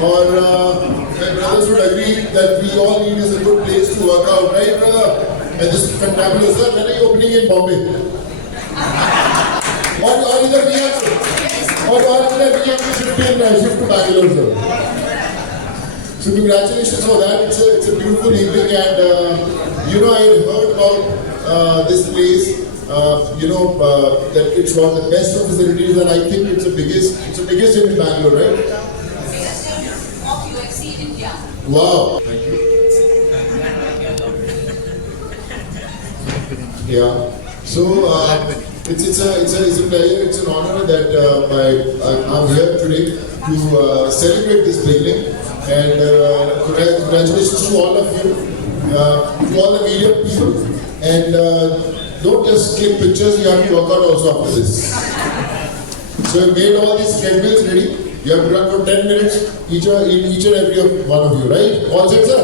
Or my brothers would agree that we all need is a good place to work out, right, brother? And this is fantabulous, sir. When are you opening in Bombay? Or either we have to, shift to Bangalore, sir. So congratulations for that. It's a beautiful evening, and I heard about this place. That it's one of the best of facilities, and I think it's the biggest gym in Bangalore, right? Biggest gym of UFC in India. Wow. Thank you. Yeah. So it's a pleasure, it's an honor that I'm here today to celebrate this building, and congratulations to all of you, to all the media people, and don't just click pictures, you have to work out also after this. So I made all these treadmills ready. You have to run for 10 minutes each and every one of you, right? All set, sir?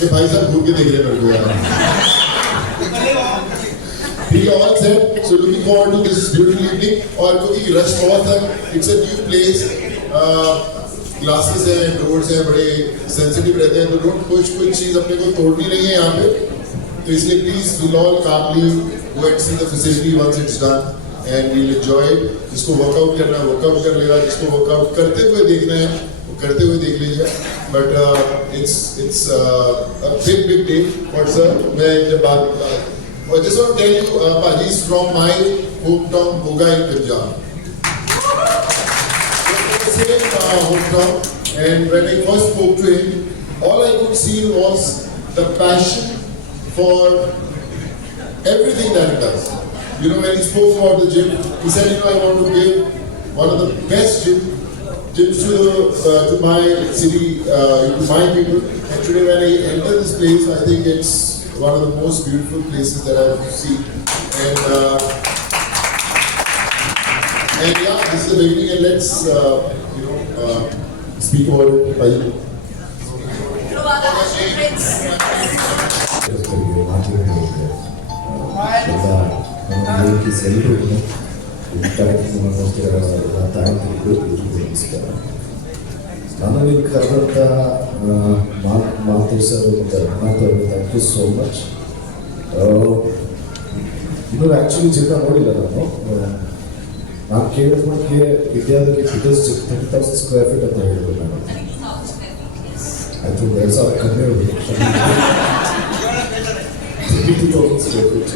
ये भाई साहब घूम के देख रहे हैं मेरे को यार. We all said, so looking forward to this beautiful evening. और क्योंकि rush बहुत है, it's a new place. Glasses हैं, doors हैं, बड़े sensitive रहते हैं, तो don't push कोई चीज़ अपने को तोड़नी नहीं है यहाँ पे. तो इसलिए please we'll all calmly go and see the facility once it's done, and we'll enjoy it. जिसको workout करना है workout कर लेगा, जिसको workout करते हुए देखना है वो करते हुए देख लीजिए. But it's a big day for sir. मैं जब बात I just want to tell you, Paji is from my hometown, Moga in Punjab. Same hometown, and when I first spoke to him, all I could see was the passion for everything that he does. When he spoke about the gym, he said, I want to give one of the best gyms to my city, to my people. And today when I enter this place, I think it's one of the most beautiful places that I've seen. And yeah, this is the beginning, and let's speak about it. Thank you so much. Actually, I'm curious about India, the biggest 30,000 square feet of the area. 30,000 square feet, yes. I think that's our community. 32,000 square feet.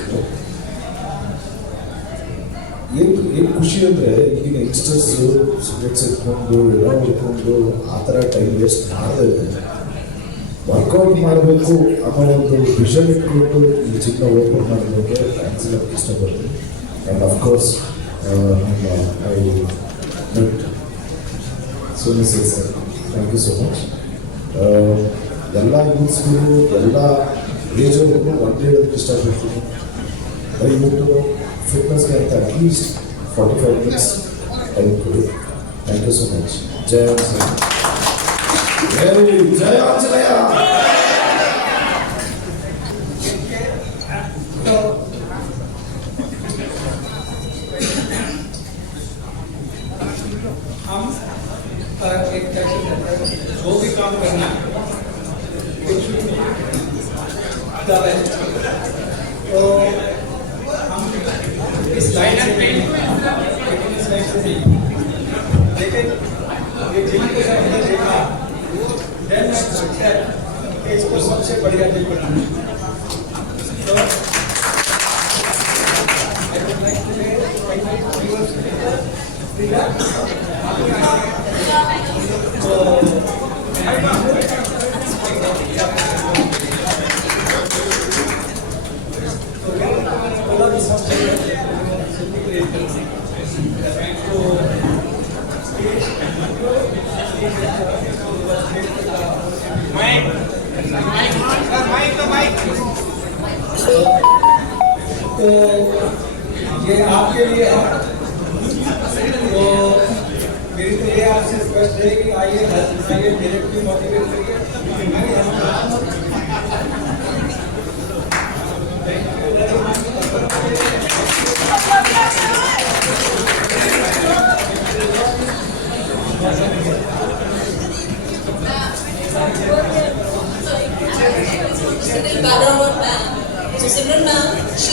ಏನು ಖುಷಿ ಅಂದರೆ ಈಗಿನ youngsters cigarette ಸೇರ್ಕೊಂಡು ಎಲ್ಲ ಹೊಡ್ಕೊಂಡು ಆ ಥರ time waste ಮಾಡದೇ ವರ್ಕೌಟ್ ಮಾಡಬೇಕು ಅನ್ನೋ ಒಂದು ವಿಷನ್ ಇಟ್ಕೊಂಡು ಈ ಚಿಕ್ಕ ಓಪನ್ ಮಾಡೋದಕ್ಕೆ ಥ್ಯಾಂಕ್ಸ್ ಹೇಳೋಕ್ಕೆ ಇಷ್ಟಪಡ್ತೀನಿ. And of course I met Soni sir thank you so much. ಎಲ್ಲ ಯೂತ್ಸ್ಗಳು ಎಲ್ಲ ಏಜವ್ರಿಗೂ ಒಂದೇ ಹೇಳೋದಕ್ಕೆ ಇಷ್ಟಪಡ್ತೀನಿ, ದಯವಿಟ್ಟು ಫಿಟ್ನೆಸ್ಗೆ ಅಂತ ಅಟ್ಲೀಸ್ಟ್ 45 minutes ಟೈಮ್ ಕೊಡಿ. Thank you so much. ಜಯ ಜಯ ಆಂಜನೇಯ. हम एक जो भी काम करना तो हम इस लाइन में इस लाइन से भी लेकिन ये जिम को जब हमने देखा देन इसको सबसे बढ़िया जिम बनाना तो आई वुड लाइक टू तो ये आपके लिए है, तो मेरी तो ये आपसे रिक्वेस्ट है कि आइए डायरेक्टली मोटिवेट करिए.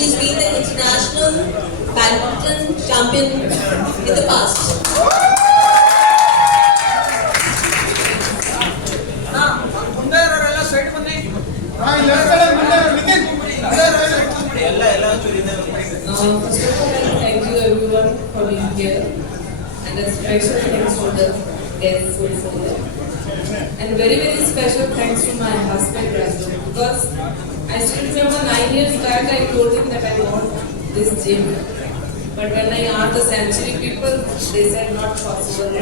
She's been the international badminton champion in the past. First of all, thank you everyone for being here, and a special thanks to the guests who are here. And very special thanks to my husband Raju, because I still remember 9 years back I told him that I want this gym. But when I asked the Century people, they said not possible.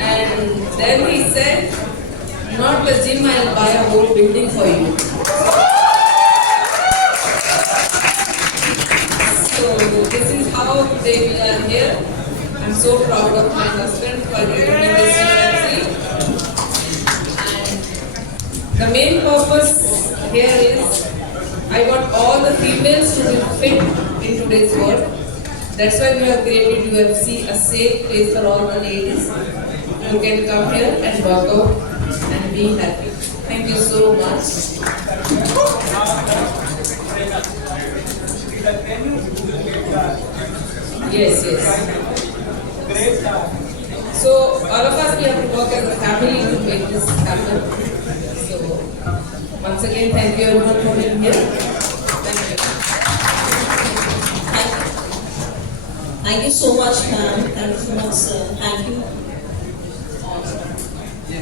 And then he said, not the gym, I'll buy a whole building for you. So this is how today we are here. I'm so proud of my husband for giving me this university. And the main purpose here is I want all the females to be fit in today's world. That's why we have created UFC, a safe place for all the ladies who can come here and work out and be happy. Thank you so much. Yes. So all of us, we have to work as a family to make this happen. So once again, thank you everyone for being here. Thank you. Thank you so much, ma'am. Thank you so much, sir. Thank you.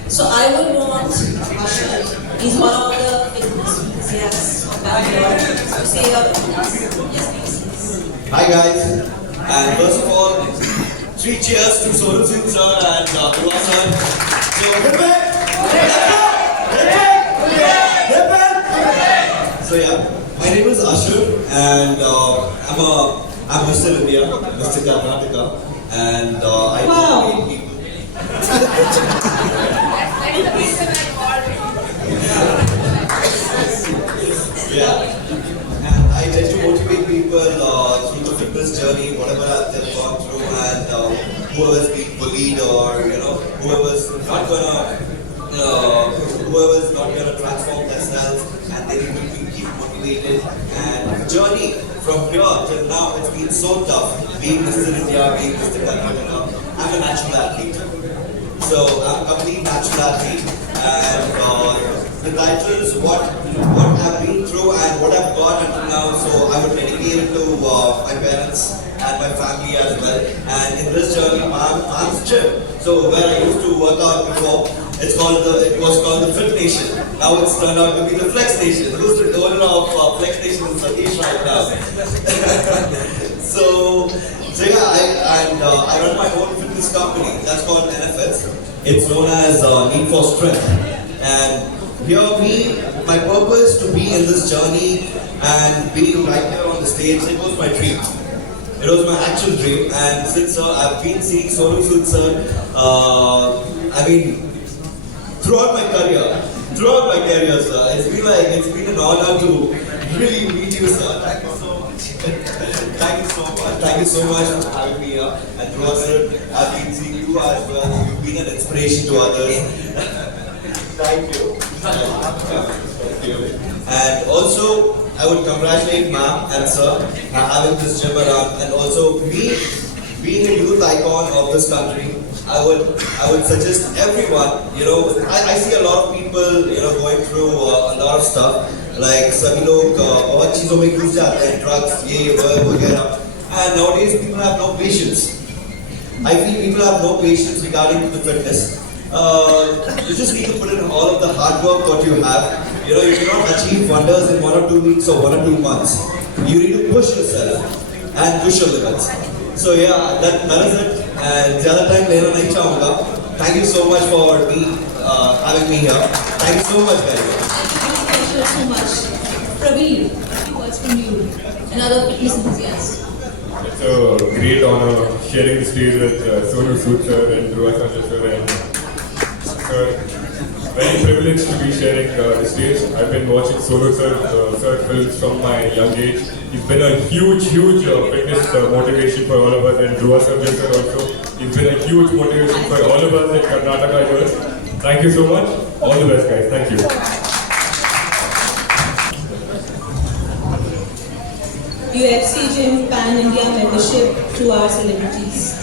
So I would want Ashar, he's one of the fitness enthusiasts of Bangalore, to say a yes, please. Hi guys, and first of all, 3 cheers to Sonu Sood sir and Dhruva sir. So my name is Ashur, and I'm Mr. India, Mr. Karnataka, and I Wow. meet people. That's the reason I called it. And I tend to motivate people through the fitness journey, whatever they've gone through, and whoever's been bullied or whoever's not gonna transform themselves, and they need to keep motivated. And the journey from here till now, it's been so tough. Being Mr. India, being Mr. Karnataka, I'm a natural athlete. So I'm a complete natural athlete, and the titles, what I've been through and what I've got until now, so I would dedicate it to my parents and my family as well. And in this journey, I'm gym. So where I used to work out before, it was called the Fit Nation. Now it's turned out to be the Flex Nation. Who's the owner of Flex Nation is Satish right now. So I run my own fitness company. That's called NFS. It's known as Need for Strength. And here, my purpose to be in this journey and being right here on the stage, it was my dream. It was my actual dream. And since I've been seeing Sonu Sood sir, throughout my career, sir, it's been an honor to really meet you, sir. Thank you so much. Thank you so much for having me here. And Dhruva sir, I've been seeing you as well. You've been an inspiration to others. Thank you. Thank you. And also, I would congratulate ma'am and sir for having this gym around, and also me being a youth icon of this country. I would suggest everyone, I see a lot of people, going through a lot of stuff, like सभी लोग बहुत चीजों में घुस जाते हैं, drugs, ये वो वगैरह, and nowadays people have no patience. I feel people have no patience regarding to the fitness. You just need to put in all of the hard work what you have. You cannot achieve wonders in 1 or 2 weeks or 1 or 2 months. You need to push yourself and push your limits. So that is it. And ज़्यादा time लेना नहीं चाहूँगा. Thank you so much for having me here. Thank you so much, guys. Thank you so much. Praveen, any words from you? Another fitness enthusiast. It's a great honor sharing the stage with Sonu Sood sir and Dhruva Sanjay sir, and sir, very privileged to be sharing the stage. I've been watching Sonu sir films from my young age. He's been a huge fitness motivation for all of us, and Dhruva Sanjay sir also. He's been a huge motivation for all of us in Karnataka here. Thank you so much. All the best, guys. Thank you. UFC Gym Pan India membership to our celebrities.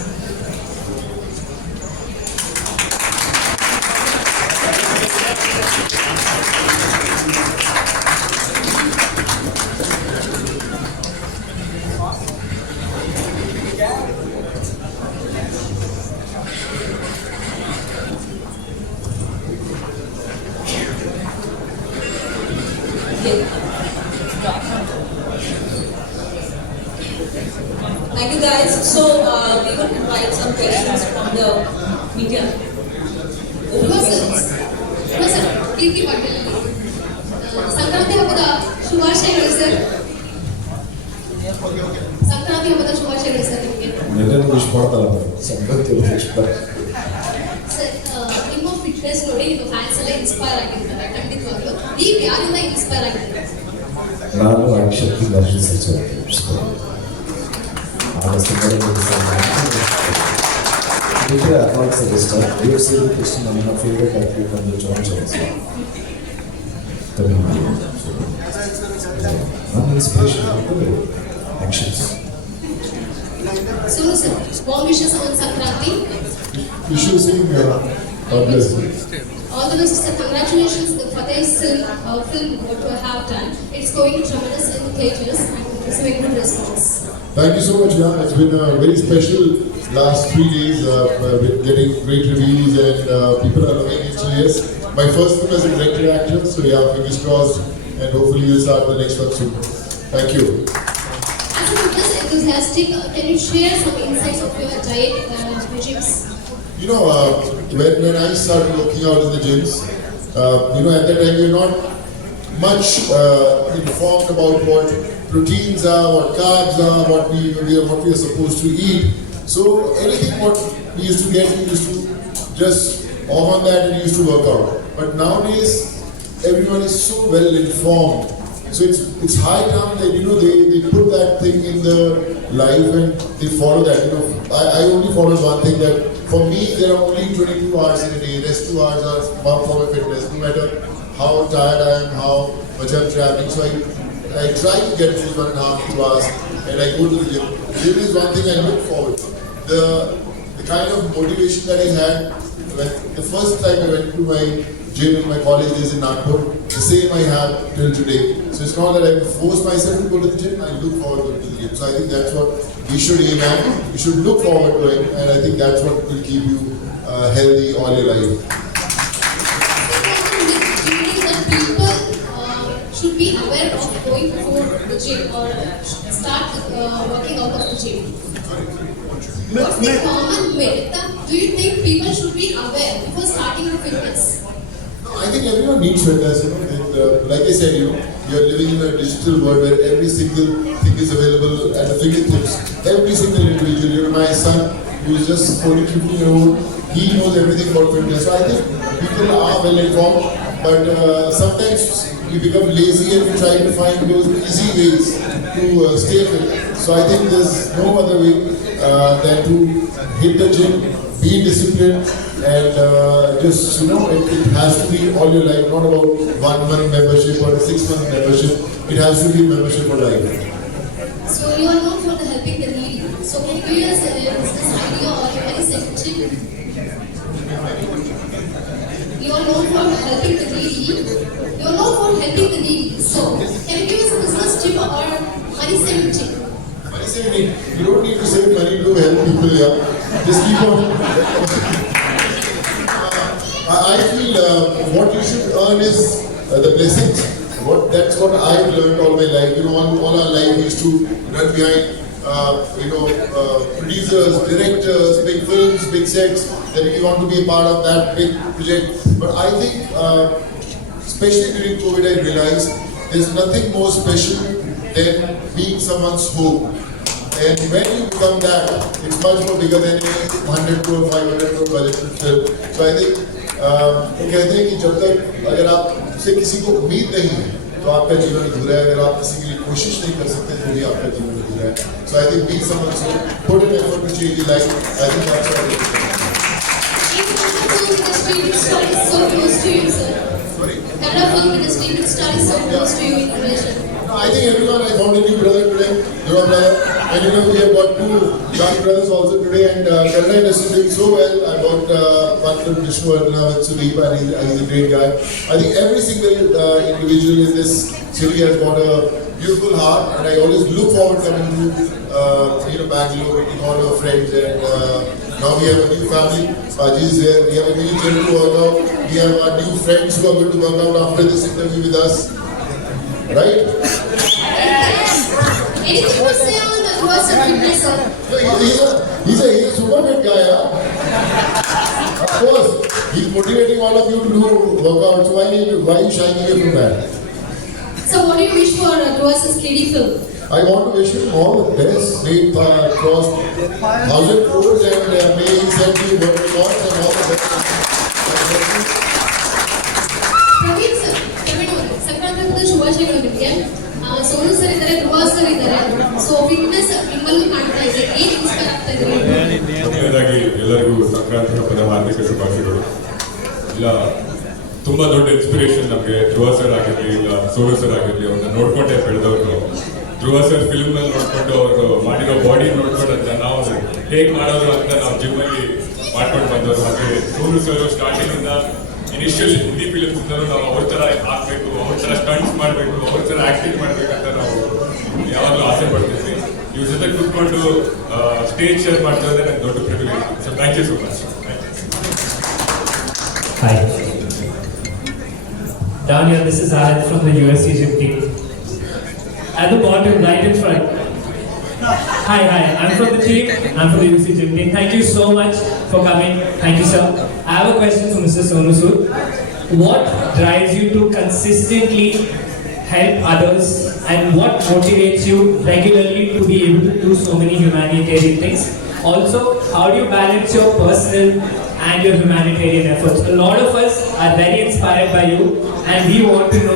Thank you guys. So we will invite some questions from the media. Sir Keerthi Patil Sankranti ಹಬ್ಬದ ಶುಭಾಶಯಗಳು sir. Sankranti ಹಬ್ಬದ ಶುಭಾಶಯಗಳು sir ನಿಮಗೆ. ಎಲ್ಲರೂ wish ಮಾಡ್ತಾರಲ್ಲ Sankranti wish sir ನಿಮ್ಮ fitness ನೋಡಿ ನಿಮ್ಮ ಫ್ಯಾನ್ಸ್ ಎಲ್ಲ ಇನ್ಸ್ಪೈರ್ ಆಗಿರ್ತಾರೆ ಖಂಡಿತವಾಗ್ಲೂ. ನೀವು ಯಾರಿಂದ ಇನ್ಸ್ಪೈರ್ ಆಗಿರ್ತಾರೆ? ನಾನು ಆಕ್ಷನ್ ಲಕ್ಷ್ಮಿ ಸಚಿವ ಇಷ್ಟ UFC ನನ್ನ ಫೇವ್ರೇಟ್ ಆಕ್ಟರ್ ಬಂದು ಜಾನ್ ಜಾನ್ಸ್ ನನ್ನ inspiration actions. Sonu sir warm wishes on Sankranti. You should sing God bless you. All the best, sir. Congratulations for this film what you have done. It's going tremendous in the theaters and it's a good response. Thank you so much, Jan. It's been a very special last 3 days. We're getting great reviews and people are loving it. So yes, my first film as a director actor. So yeah, fingers crossed, and hopefully we'll start the next one soon. Thank you. As a business enthusiastic, can you share some insights of your diet regimes? You know, when I started working out in the gyms, you know, at that time we're not much informed about what proteins are, what carbs are, what we are supposed to eat. So anything what we used to get, we used to just off on that and used to work out. But nowadays, everyone is so well informed. So it's high time that, you know, they put that thing in the life and they follow that. You know, I only follow one thing, that for me there are only 22 hours in a day. Rest 2 hours are for my fitness. No matter how tired I am, how much I'm traveling. So I try to get those 1.5 2 hours and I go to the gym. There is one thing I look forward. The kind of motivation that I had when the first time I went to my gym in my college days in Nagpur, the same I have till today. So it's not that I force myself to go to the gym, I look forward to the gym. So I think that's what we should aim at. We should look forward to it, and I think that's what will keep you healthy all your life. Do you think that people should be aware of going for the gym or start working out of the gym? What's the common myth? Do you think people should be aware before starting a fitness? I think everyone needs fitness. You know, like I said, you know, we are living in a digital world where every single thing is available at the fingertips. Every single individual. You know, my son, who is just 15-year-old, he knows everything about fitness. So I think people are well informed, but sometimes we become lazy and we try to find those easy ways to stay fit. So I think there's no other way than to hit the gym, be disciplined, and just, you know, it has to be all your life, not about 1 month membership or a 6 month membership. It has to be membership for life. So you are known for the helping the needy. So can you give us a business idea or a very simple tip? You are known for helping the needy. You are known for helping the needy. So can you give us a business tip or money saving tip? Money saving, you don't need to save money to help people, yeah. Just keep on. I feel what you should earn is the blessings. That's what I've learned all my life. You know, all our life we used to run behind, producers, directors, big films, big sets, that we want to be a part of that big project. But I think, especially during COVID, I realized there's nothing more special than being someone's home. And when you become that, it's much more bigger than any 100 crore, 500 crore budget film. So I think, वो कहते हैं कि जब तक अगर आपसे किसी को उम्मीद नहीं है तो आपका जीवन अधूरा है. अगर आप किसी के लिए कोशिश नहीं कर सकते तो भी आपका जीवन अधूरा है. So I think being someone so put an effort to change your life. I think that's what it is. Film industry star is so close to you, sir. Sorry. Kannada film industry star is so close to you in relation. I think everyone, I found a new brother today, Dhruva brother. And you know, we have got two young brothers also today, and Kannada industry is doing so well. I got one from Vishnuvarna with Sudeep, and he's a great guy. I think every single individual in this city has got a beautiful heart, and I always look forward coming to Bangalore, meeting all our friends, and now we have a new family. Baji is here. We have a new children to work out. We have our new friends who are going to work out after this interview with us. Right? Anything to say on the Dhruva sir fitness, sir? No, he's a super fit guy, huh? Of course, he's motivating all of you to do workouts. Why are you shying away from that? So what do you wish for Dhruva sir's 3D film? I want to wish him all the best. May he cross 1,000 crores and may he set you world records and all the best. Praveen sir, Sankranti ಹಬ್ಬದ ಶುಭಾಶಯಗಳು ನಿಮಗೆ. Sonu sir ಇದ್ದಾರೆ, ಧ್ರುವ sir ಇದ್ದಾರೆ. So fitness ನಿಮ್ಮಲ್ಲೂ ಕಾಣ್ತಾ ಇದೆ. ಏನ್ inspire ಆಗ್ತಾ ಇದ್ದಾರೆ? ಮೊದಲನೇದಾಗಿ ಎಲ್ಲರಿಗೂ ಸಂಕ್ರಾಂತಿ ಹಬ್ಬದ ಹಾರ್ದಿಕ ಶುಭಾಶಯಗಳು. ಇಲ್ಲ ತುಂಬಾ ದೊಡ್ಡ ಇನ್ಸ್ಪಿರೇಷನ್ ನಮಗೆ ಧ್ರುವ ಸರ್ ಆಗಿರ್ಲಿ, ಇಲ್ಲ ಸೋನು ಸರ್ ಆಗಿರ್ಲಿ, ಅವ್ರನ್ನ ನೋಡ್ಕೊಂಡೇ ಬೆಳೆದವರು. ಧ್ರುವ ಸರ್ ಫಿಲ್ಮ್ ನಲ್ಲಿ ನೋಡ್ಕೊಂಡು ಅವರು ಮಾಡಿರೋ ಬಾಡಿ ನೋಡ್ಕೊಂಡು ಅಂತ ನಾವು ಹೇಗೆ ಮಾಡೋದು ಅಂತ ನಾವು ಜಿಮ್ ಅಲ್ಲಿ ಮಾಡ್ಕೊಂಡು ಬಂದವರು. ಹಾಗೆ ಸೋನು ಸರ್ ಸ್ಟಾರ್ಟಿಂಗ್ ಇಂದ ಇನಿಷಿಯಲ್ ಹಿಂದಿ ಫಿಲ್ಮ್ಸ್ ಇಂದಲೂ ನಾವು ಅವ್ರ ತರ ಹಾಕ್ಬೇಕು, ಅವ್ರ ತರ ಸ್ಟಂಟ್ಸ್ ಮಾಡಬೇಕು, ಅವ್ರ ತರ ಆಕ್ಟಿಂಗ್ ಮಾಡ್ಬೇಕಂತ ನಾವು ಯಾವಾಗಲೂ ಆಸೆ ಪಡ್ತಿದ್ವಿ. ಇವ್ರ ಜೊತೆ ಕೂತ್ಕೊಂಡು ಸ್ಟೇಜ್ ಶೇರ್ ಮಾಡ್ತಾ ಇದ್ರೆ ನನಗೆ ದೊಡ್ಡ privilege. So thank you so much. Hi. Down here, this is Ahad from the USC Gym team. At the bottom, right in front. Hi, I'm from the team. I'm from the USC Gym team. Thank you so much for coming. Thank you, sir. I have a question for Mr. Sonu Sood. What drives you to consistently help others, and what motivates you regularly to be able to do so many humanitarian things? Also, how do you balance your personal and your humanitarian efforts? A lot of us are very inspired by you, and we want to know